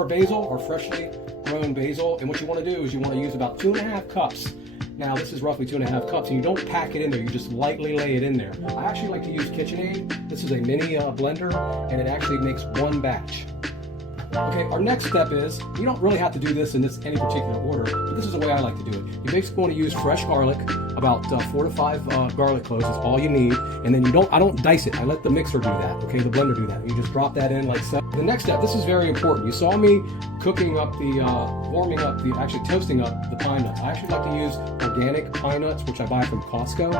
or basil or freshly grown basil, and what you want to do is you want to use about 2.5 cups. Now this is roughly 2.5 cups, and you don't pack it in there, you just lightly lay it in there. I actually like to use KitchenAid. This is a mini blender, and it actually makes one batch. Okay, our next step is, you don't really have to do this in any particular order, but this is the way I like to do it. You basically want to use fresh garlic, about 4 to 5 garlic cloves, that's all you need. And then I don't dice it, I let the mixer do that, okay, the blender do that. You just drop that in like so. The next step, this is very important. You saw me cooking up actually toasting up the pine nuts. I actually like to use organic pine nuts, which I buy from Costco.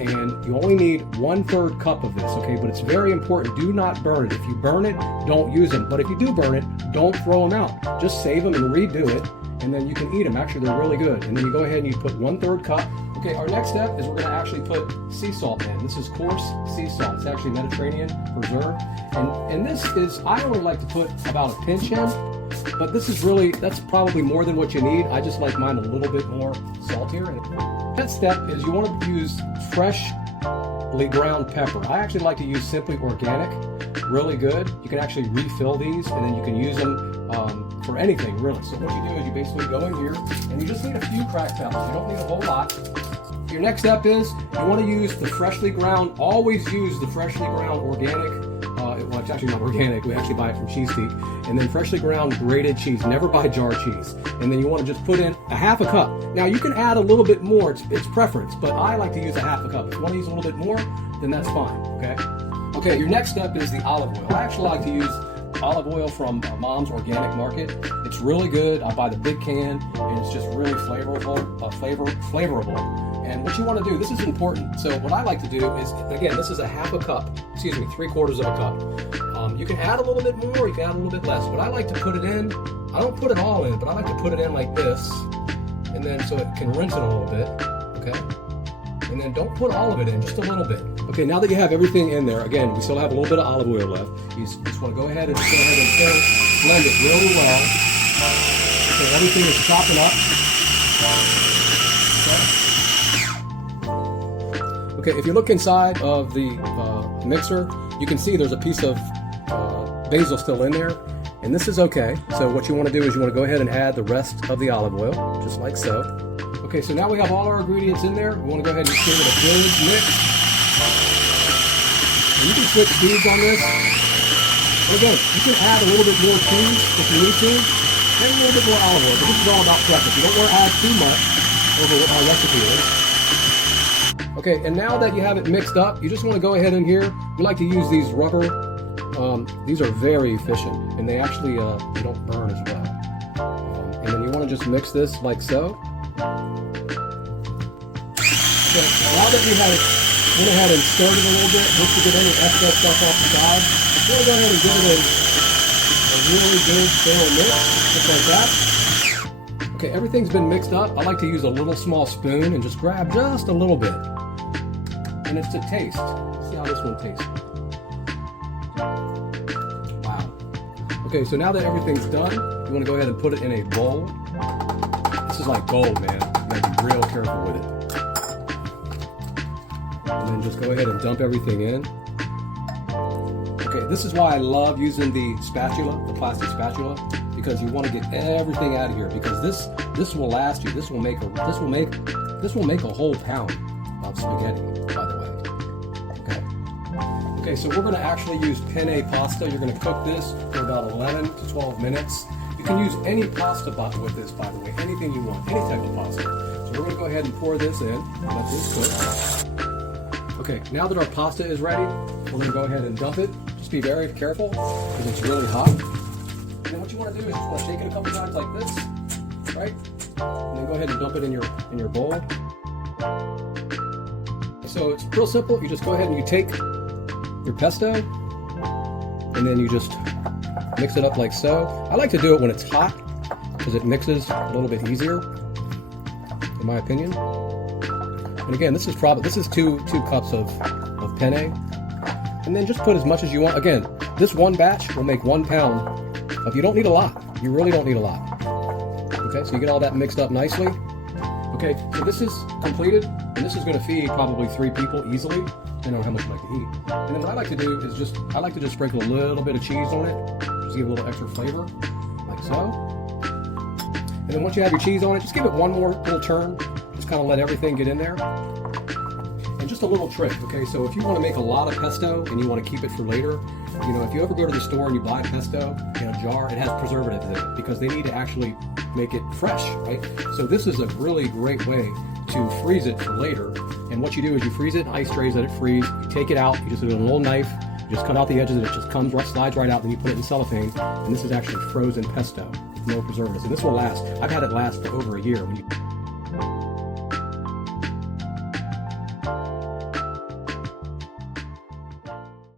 And you only need 1/3 cup of this, okay? But it's very important, do not burn it. If you burn it, don't use them. But if you do burn it, don't throw them out. Just save them and redo it, and then you can eat them. Actually, they're really good. And then you go ahead and you put 1/3 cup. Okay, our next step is we're gonna actually put sea salt in. This is coarse sea salt. It's actually Mediterranean preserved. And this is, I only like to put about a pinch in, but this is really, that's probably more than what you need. I just like mine a little bit more saltier. Next step is you want to use freshly ground pepper. I actually like to use simply organic, really good. You can actually refill these, and then you can use them for anything, really. So what you do is you basically go in here, and you just need a few cracked peppers. You don't need a whole lot. Your next step is you want to use the freshly ground, always use the freshly ground organic, well, it's actually not organic, we actually buy it from Cheesesteak, and then freshly ground grated cheese. Never buy jar cheese. And then you want to just put in a 1/2 cup. Now you can add a little bit more, it's preference, but I like to use a 1/2 cup. If you want to use a little bit more, then that's fine, okay? Okay, your next step is the olive oil. I actually like to use olive oil from Mom's Organic Market. It's really good. I buy the big can, and it's just really flavorful. And what you want to do, this is important. So what I like to do is, again, this is a 1/2 cup, 3/4 of a cup. You can add a little bit more, you can add a little bit less, but I like to put it in, I don't put it all in, but I like to put it in like this, and then so it can rinse it a little bit, okay? And then don't put all of it in, just a little bit. Okay, now that you have everything in there, again, we still have a little bit of olive oil left. You just want to go ahead and blend it really well. Okay, everything is chopping up. Okay, if you look inside of the mixer, you can see there's a piece of basil still in there, and this is okay. So what you want to do is you want to go ahead and add the rest of the olive oil, just like so. Okay, so now we have all our ingredients in there. We want to go ahead and give it a good mix. And you can switch speeds on this. And again, you can add a little bit more cheese if you need to, and a little bit more olive oil, but this is all about preference. You don't want to add too much over what my recipe is. Okay, and now that you have it mixed up, you just want to go ahead in here. We like to use these rubber. These are very efficient, and they actually they don't burn as well. And then you want to just mix this like so. Okay, now that you have it, went ahead and stirred it a little bit, just to get any excess stuff off the side, you want to go ahead and give it a really good thorough mix, just like that. Okay, everything's been mixed up. I like to use a little small spoon and just grab just a little bit. And it's to taste. Let's see how this one tastes. Wow. Okay, so now that everything's done, you want to go ahead and put it in a bowl. This is like gold, man. You gotta be real careful with it. And then just go ahead and dump everything in. Okay, this is why I love using the spatula, the plastic spatula, because you want to get everything out of here, because this will last you. This will make a whole pound of spaghetti, by the way. Okay, so we're going to actually use penne pasta. You're going to cook this for about 11 to 12 minutes. You can use any pasta with this, by the way, anything you want, any type of pasta. So we're going to go ahead and pour this in and let this cook. Okay, now that our pasta is ready, we're going to go ahead and dump it. Just be very careful because it's really hot. And then what you want to do is just want to shake it a couple times like this, right? And then go ahead and dump it in your bowl. So it's real simple. You just go ahead and you take your pesto, and then you just mix it up like so. I like to do it when it's hot because it mixes a little bit easier, in my opinion. And again, this is 2 cups of penne, and then just put as much as you want. Again, this one batch will make 1 pound of. You don't need a lot. You really don't need a lot. Okay, so you get all that mixed up nicely. Okay, so this is completed, and this is going to feed probably 3 people easily. Depending on how much you like to eat. And then what I like to do is I like to just sprinkle a little bit of cheese on it, just give a little extra flavor. like so. And then once you have your cheese on it, just give it one more little turn. Just kind of let everything get in there. And just a little trick, okay? So if you want to make a lot of pesto and you want to keep it for later, you know, if you ever go to the store and you buy pesto in a jar, it has preservatives in it because they need to actually make it fresh, right? So this is a really great way to freeze it for later. And what you do is you freeze it in ice trays, let it freeze, you take it out, you just do a little knife, you just cut out the edges and it just comes right, slides right out, then you put it in cellophane, and this is actually frozen pesto, no preservatives. And this will last. I've had it last for over a year. When you